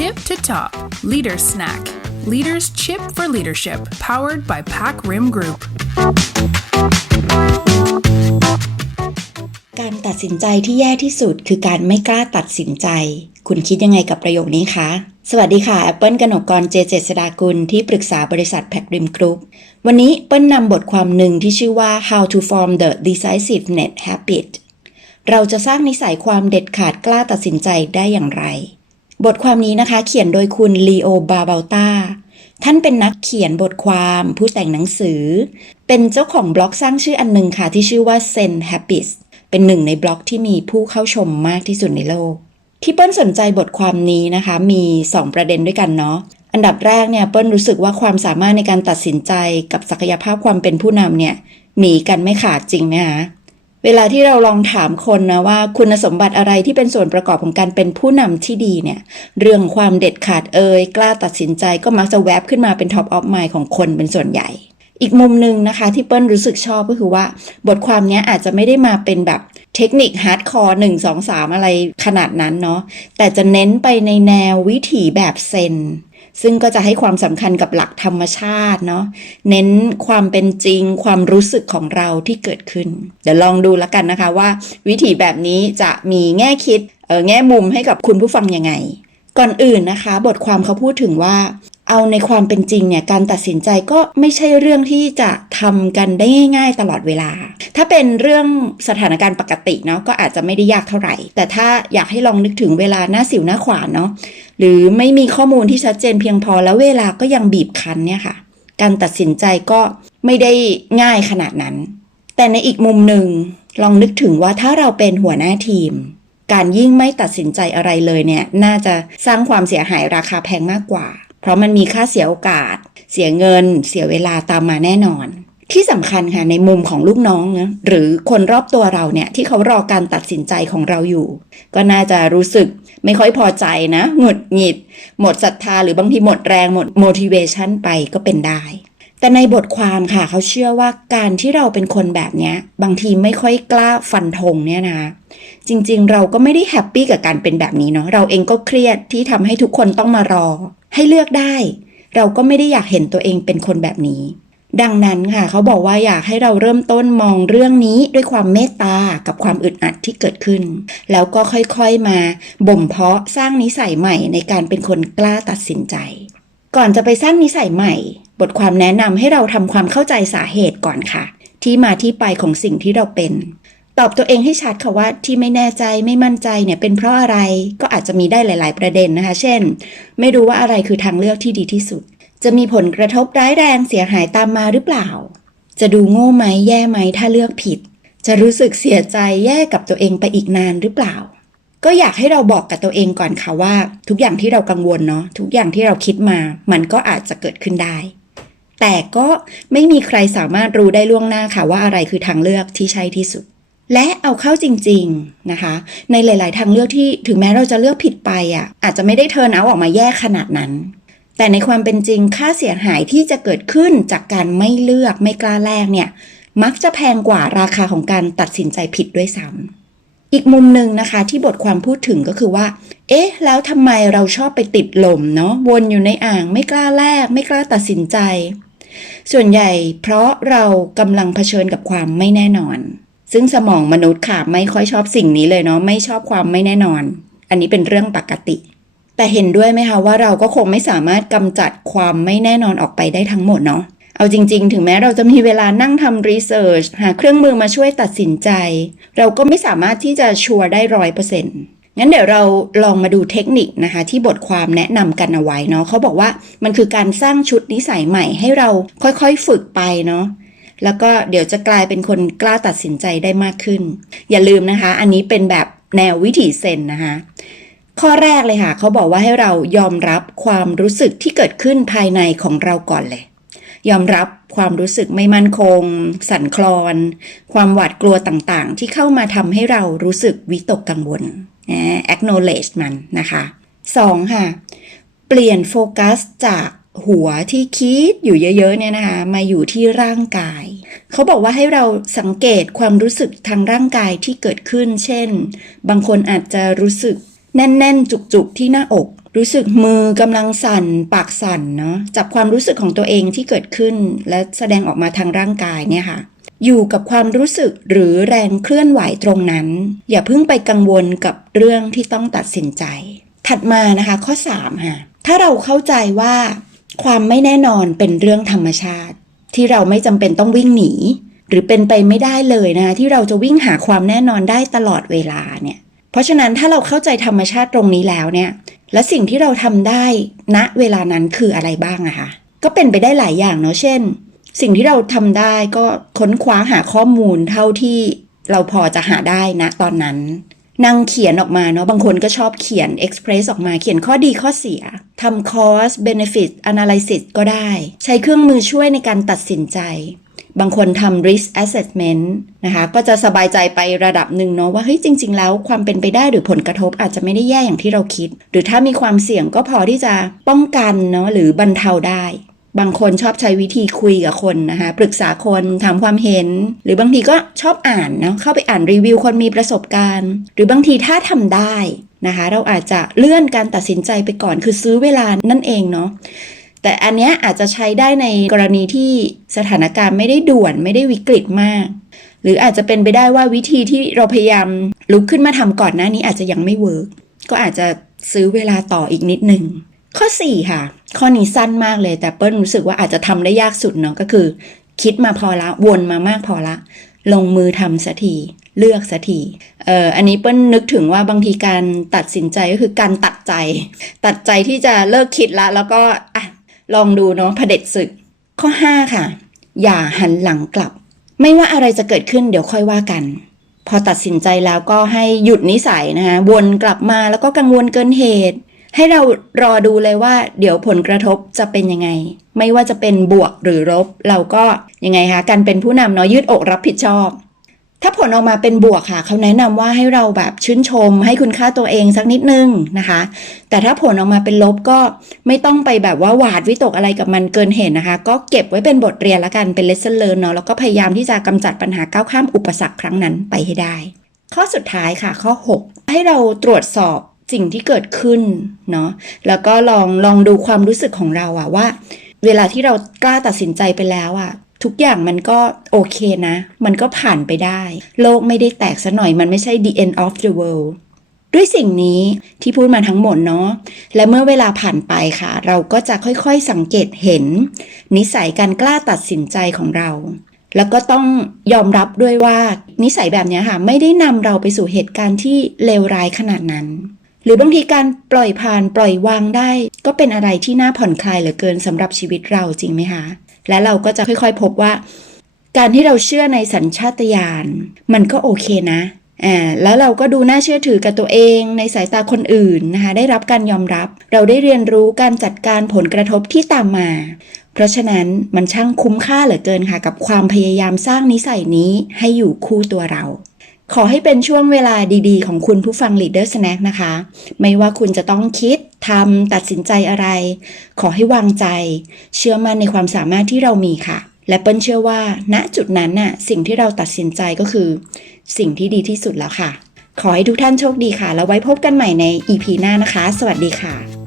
tip to top. Leader Snack. Leaders Chip for Leadership, powered by Pack Rim Group. การตัดสินใจที่แย่ที่สุดคือการไม่กล้าตัดสินใจ คุณคิดยังไงกับประโยคนี้คะ สวัสดีค่ะแอปเปิลกนกกรเจเจษดากุลที่ปรึกษาบริษัทแพคริมกรุ๊ปวันนี้เปิ้ลนำบทความหนึ่งที่ชื่อว่า How to Form the Decisive Net Habit เราจะสร้างนิสัยความเด็ดขาดกล้าตัดสินใจได้อย่างไร บทความนี้นะคะ เขียนโดยคุณลีโอบาเบลตาท่านเป็นนักเขียนบทความ ผู้แต่งหนังสือ เป็นเจ้าของบล็อกสร้างชื่ออันหนึ่งค่ะ ที่ชื่อว่า Zen Habits เป็นหนึ่งในบล็อกที่มีผู้เข้าชมมากที่สุดในโลก ที่เปิ้ลสนใจบทความนี้นะคะ มี 2 ประเด็นด้วยกันเนาะอันดับแรกเนี่ยเปิ้ลรู้สึกว่าความสามารถในการตัดสินใจกับศักยภาพความเป็นผู้นำเนี่ยหนีกันไม่ขาดจริงไหมคะ เวลาที่เราลองถามคนนะว่าคุณสมบัติอะไรที่เป็นส่วนประกอบของการเป็นผู้นำที่ดีเนี่ย เรื่องความเด็ดขาดเอ่ยกล้าตัดสินใจก็มักจะแวบขึ้นมาเป็นท็อปออฟไมล์ของคนเป็นส่วนใหญ่ อีกมุมหนึ่งนะคะที่เปิ้ลรู้สึกชอบก็คือว่า บทความนี้อาจจะไม่ได้มาเป็นแบบเทคนิคฮาร์ดคอร์หนึ่งสองสามอะไรขนาดนั้นเนาะแต่จะเน้นไปในแนววิถีแบบเซน ซึ่งก็จะให้ความสำคัญกับหลักธรรมชาติเนาะเน้นความเป็นจริงความรู้สึกของเราที่เกิดขึ้น เดี๋ยวลองดูแล้วกันนะคะว่า วิธีแบบนี้จะมีแง่คิดเออแง่มุมให้กับคุณผู้ฟังยังไง ก่อนอื่นนะคะ บทความเขาพูดถึงว่า เอาในความเป็นจริงเนี่ยการตัดสินใจก็ไม่ใช่เรื่องที่จะทำกันได้ง่าย ๆ ตลอดเวลา ถ้าเป็นเรื่องสถานการณ์ปกติเนาะก็อาจจะไม่ได้ยากเท่าไหร่ แต่ถ้าอยากให้ลองนึกถึงเวลาหน้าสิวหน้าขวานเนาะหรือไม่มีข้อมูลที่ชัดเจนเพียงพอแล้วเวลาก็ยังบีบคั้นเนี่ยค่ะ การตัดสินใจก็ไม่ได้ง่ายขนาดนั้น แต่ในอีกมุมหนึ่งลองนึกถึงว่าถ้าเราเป็นหัวหน้าทีม การยิ่งไม่ตัดสินใจอะไรเลยเนี่ย น่าจะสร้างความเสียหายราคาแพงมากกว่า เพราะมันมีค่าเสียโอกาส เสียเงิน เสียเวลาตามมาแน่นอน ที่สำคัญค่ะในมุมของลูกน้องนะหรือคนรอบตัวเราเนี่ยที่เขารอการตัดสินใจของเราอยู่ ก็น่าจะรู้สึกไม่ค่อยพอใจนะหงุดหงิด หมดศรัทธาหรือบางทีหมดแรงหมด motivation ไปก็เป็นได้ แต่ในบทความค่ะเขาเชื่อว่าการที่เราเป็นคนแบบนี้บางทีไม่ค่อยกล้าฟันธงเนี่ยนะ จริงๆ เราก็ไม่ได้แฮปปี้กับการเป็นแบบนี้เนาะเราเองก็เครียดที่ทำให้ทุกคนต้องมารอ ให้เลือกได้ เราก็ไม่ได้อยากเห็นตัวเองเป็นคนแบบนี้ ดังนั้นค่ะ เขาบอกว่าอยากให้เราเริ่มต้นมองเรื่องนี้ด้วยความเมตตากับความอึดอัดที่เกิดขึ้น แล้วก็ค่อยๆมาบ่มเพาะสร้างนิสัยใหม่ในการเป็นคนกล้าตัดสินใจ ก่อนจะไปสร้างนิสัยใหม่ บทความแนะนำให้เราทำความเข้าใจสาเหตุก่อนค่ะ ที่มาที่ไปของสิ่งที่เราเป็น ตอบตัวเองให้ชัดค่ะว่าที่ไม่แน่ใจไม่มั่นใจเนี่ยเป็นเพราะอะไรก็อาจจะมีได้หลาย ๆ ประเด็นนะคะ เช่น ไม่รู้ว่าอะไรคือทางเลือกที่ดีที่สุด จะมีผลกระทบร้ายแรงเสียหายตามมาหรือเปล่า จะดูโง่ไหมแย่ไหมถ้าเลือกผิด จะรู้สึกเสียใจแย่กับตัวเองไปอีกนานหรือเปล่าก็อยากให้เราบอกกับตัวเองก่อนค่ะว่า ทุกอย่างที่เรากังวลเนาะทุกอย่างที่เราคิดมา มันก็อาจจะเกิดขึ้นได้ แต่ก็ไม่มีใครสามารถรู้ได้ล่วงหน้าค่ะว่าอะไรคือทางเลือกที่ใช่ที่สุด และเอาเข้าจริงๆนะคะ ในหลาย ๆ ทางเลือกที่ถึงแม้เราจะเลือกผิดไปอะอาจจะไม่ได้เทิร์นเอาออกมาแย่ขนาดนั้น แต่ในความเป็นจริงค่าเสียหายที่จะเกิดขึ้นจากการไม่เลือกไม่กล้าแลกเนี่ยมักจะแพงกว่าราคาของการตัดสินใจผิดด้วยซ้ำอีกมุมหนึ่งนะคะที่บทความพูดถึงก็คือว่า เอ๊ะ แล้วทำไมเราชอบไปติดลมเนาะวนอยู่ในอ่างไม่กล้าแลกไม่กล้าตัดสินใจ ส่วนใหญ่เพราะเรากำลังเผชิญกับความไม่แน่นอน ซึ่งสมองมนุษย์ค่ะไม่ค่อยชอบสิ่งนี้เลยเนาะไม่ชอบความไม่แน่นอน อันนี้เป็นเรื่องปกติ แต่เห็นด้วยไหมคะว่าเราก็คงไม่สามารถกำจัดความไม่แน่นอนออกไปได้ทั้งหมดเนาะเอาจริง ๆ ถึงแม้เราจะมีเวลานั่งทำรีเสิร์ชหาเครื่องมือมาช่วยตัดสินใจ เราก็ไม่สามารถที่จะชัวร์ได้ร้อยเปอร์เซ็นต์ งั้นเดี๋ยวเราลองมาดูเทคนิคนะคะที่บทความแนะนำกันเอาไว้เนาะเขาบอกว่ามันคือการสร้างชุดนิสัยใหม่ให้เราค่อยๆฝึกไปเนาะแล้วก็เดี๋ยวจะกลายเป็นคนกล้าตัดสินใจได้มากขึ้น อย่าลืมนะคะ อันนี้เป็นแบบแนววิถีเซนนะคะข้อแรกเลยค่ะเขาบอกว่าให้เรายอมรับความรู้สึกที่เกิดขึ้นภายในของเราก่อนเลย ยอมรับความรู้สึกไม่มั่นคง สั่นคลอน ความหวาดกลัวต่างๆ ที่เข้ามาทำให้เรารู้สึกวิตกกังวล acknowledge มันนะคะ 2. ค่ะ เปลี่ยนโฟกัสจากหัวที่คิดอยู่เยอะๆเนี่ยนะคะมาอยู่ที่ร่างกาย เขาบอกว่าให้เราสังเกตความรู้สึกทางร่างกายที่เกิดขึ้น เช่น บางคนอาจจะรู้สึกแน่นๆ จุกๆที่หน้าอก รู้สึกมือกำลังสั่น ปากสั่นเนาะจับความรู้สึกของตัวเองที่เกิดขึ้น และแสดงออกมาทางร่างกายเนี่ยค่ะ อยู่กับความรู้สึกหรือแรงเคลื่อนไหวตรงนั้น อย่าเพิ่งไปกังวลกับเรื่องที่ต้องตัดสินใจ ถัดมานะคะข้อ3ค่ะถ้าเราเข้าใจว่า ความไม่แน่นอนเป็นเรื่องธรรมชาติ ที่เราไม่จำเป็นต้องวิ่งหนี หรือเป็นไปไม่ได้เลยนะคะที่เราจะวิ่งหาความแน่นอนได้ตลอดเวลาเนี่ยเพราะฉะนั้นถ้าเราเข้าใจธรรมชาติตรงนี้แล้วเนี่ยและสิ่งที่เราทำได้ณเวลานั้นคืออะไรบ้างอะคะก็เป็นไปได้หลายอย่างเนาะเช่น สิ่งที่เราทำได้ก็ค้นคว้าหาข้อมูลเท่าที่เราพอจะหาได้ณตอนนั้นนั่งเขียนออกมาเนาะบางคนก็ชอบเขียน express ออกมาเขียนข้อดีข้อเสียทำ cost benefit analysis ก็ได้ ใช้เครื่องมือช่วยในการตัดสินใจ บางคนทำ risk assessment นะคะ ก็จะสบายใจไประดับหนึ่งเนาะว่าเฮ้ยจริง ๆ แล้วความเป็นไปได้หรือผลกระทบอาจจะไม่ได้แย่อย่างที่เราคิด หรือถ้ามีความเสี่ยงก็พอที่จะป้องกันเนาะหรือบรรเทาได้ บางคนชอบใช้วิธีคุยกับคนนะคะ ปรึกษาคนถามความเห็น หรือบางทีก็ชอบอ่านเนาะเข้าไปอ่านรีวิวคนมีประสบการณ์ หรือบางทีถ้าทำได้นะคะ เราอาจจะเลื่อนการตัดสินใจไปก่อนคือซื้อเวลานั่นเองเนาะแต่อันเนี้ยอาจจะใช้ได้ในกรณีที่สถานการณ์ไม่ได้ด่วนไม่ได้วิกฤตมาก หรืออาจจะเป็นไปได้ว่าวิธีที่เราพยายามลุกขึ้นมาทำก่อนหน้านี้อาจจะยังไม่เวิร์กก็อาจจะซื้อเวลาต่ออีกนิดหนึ่ง ข้อ 4 ค่ะ ข้อนี้สั้นมากเลย แต่เปิ้ลรู้สึกว่าอาจจะทำได้ยากสุดเนาะก็คือ คิดมาพอละวนมามากพอละ ลงมือทำสักทีเลือกสักทีเอ่ออันนี้เปิ้ลนึกถึงว่าบางทีการตัดสินใจก็คือการตัดใจ ตัดใจที่จะเลิกคิดละ แล้วก็อะลองดูเนาะเผด็จศึก ข้อ 5 ค่ะ อย่าหันหลังกลับ ไม่ว่าอะไรจะเกิดขึ้นเดี๋ยวค่อยว่ากัน พอตัดสินใจแล้วก็ให้หยุดนิสัยนะคะวนกลับมาแล้วก็กังวลเกินเหตุ ให้เรารอดูเลยว่า เดี๋ยวผลกระทบจะเป็นยังไง ไม่ว่าจะเป็นบวกหรือลบ เราก็ยังไงคะการเป็นผู้นำเนาะยืดอกรับผิดชอบ ถ้าผลออกมาเป็นบวกค่ะเขาแนะนำว่าให้เราแบบชื่นชม ให้คุณค่าตัวเองสักนิดนึงนะคะ แต่ถ้าผลออกมาเป็นลบก็ไม่ต้องไปแบบว่าหวาดวิตกอะไรกับมันเกินเหตุนะคะ ก็เก็บไว้เป็นบทเรียนละกันเป็น lesson learn เนาะแล้วก็พยายามที่จะกำจัดปัญหาก้าวข้ามอุปสรรคครั้งนั้นไปให้ได้ ข้อสุดท้ายค่ะข้อ 6 ให้เราตรวจสอบ สิ่งที่เกิดขึ้นเนาะแล้วก็ลองลองดูความรู้สึกของเราอะว่า เวลาที่เรากล้าตัดสินใจไปแล้วอะทุกอย่างมันก็โอเคนะ มันก็ผ่านไปได้ โลกไม่ได้แตกซะหน่อยมันไม่ใช่ the end of the world ด้วยสิ่งนี้ที่พูดมาทั้งหมดเนาะและเมื่อเวลาผ่านไปค่ะ เราก็จะค่อยๆสังเกตเห็น นิสัยการกล้าตัดสินใจของเรา แล้วก็ต้องยอมรับด้วยว่านิสัยแบบนี้ค่ะ ไม่ได้นำเราไปสู่เหตุการณ์ที่เลวร้ายขนาดนั้น หรือบางทีการปล่อยผ่านปล่อยวางได้ ก็เป็นอะไรที่น่าผ่อนคลายเหลือเกินสำหรับชีวิตเราจริงไหมคะและเราก็จะค่อยๆ พบว่า การที่เราเชื่อในสัญชาตญาณมันก็โอเคนะอ่าแล้วเราก็ดูน่าเชื่อถือกับตัวเองในสายตาคนอื่นนะคะ ได้รับการยอมรับ เราได้เรียนรู้การจัดการผลกระทบที่ตามมา เพราะฉะนั้นมันช่างคุ้มค่าเหลือเกินค่ะ กับความพยายามสร้างนิสัยนี้ให้อยู่คู่ตัวเรา ขอให้เป็นช่วงเวลาดีๆ ของคุณผู้ฟัง Leader Snack นะคะ ไม่ว่าคุณจะต้องคิดทำตัดสินใจอะไร ขอให้วางใจ เชื่อมั่นในความสามารถที่เรามีค่ะ และเปิ้ลเชื่อว่า ณจุดนั้นน่ะสิ่งที่เราตัดสินใจก็คือ สิ่งที่ดีที่สุดแล้วค่ะ ขอให้ทุกท่านโชคดีค่ะ แล้วไว้พบกันใหม่ใน EP หน้านะคะ สวัสดีค่ะ